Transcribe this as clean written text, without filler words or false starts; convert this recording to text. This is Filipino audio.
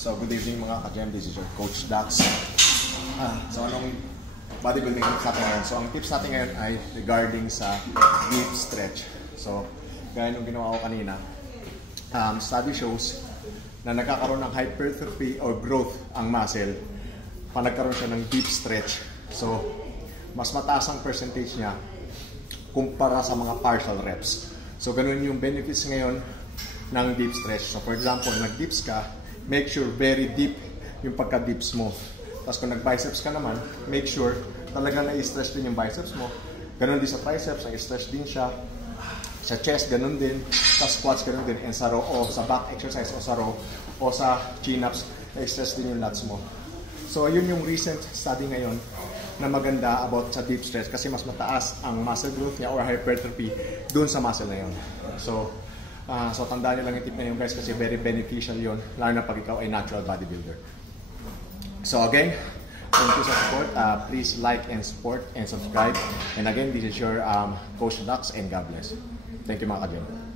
So, good evening mga ka-gem. This is your Coach Dax. So, anong bodybuilding tips natin ngayon? So, ang tips natin ngayon ay regarding sa deep stretch. So, gaya nung ginawa ko kanina, study shows na nagkakaroon ng hypertrophy or growth ang muscle pag nagkaroon siya ng deep stretch. So, mas mataas ang percentage niya kumpara sa mga partial reps. So, ganun yung benefits ngayon ng deep stretch. So, for example, nag-dips ka, make sure very deep yung pagka-dips mo. Tapos kung nag-biceps ka naman, make sure talagang na-stretch din yung biceps mo. Ganun din sa triceps, na-stretch din siya. Sa chest, ganun din. Sa squats, ganun din. And sa row, o sa back exercise, o sa row, o sa chin-ups, na-stretch din yung lats mo. So, yun yung recent study ngayon na maganda about sa deep stretch kasi mas mataas ang muscle growth niya or hypertrophy dun sa muscle na yun. So tandaan nyo lang yung tip na yun guys kasi very beneficial yun lalo na pag ikaw ay natural bodybuilder. So again, thank you sa support. Please like and support and subscribe. And again, this is your Coach Dax and God bless. Thank you mga ka-gym.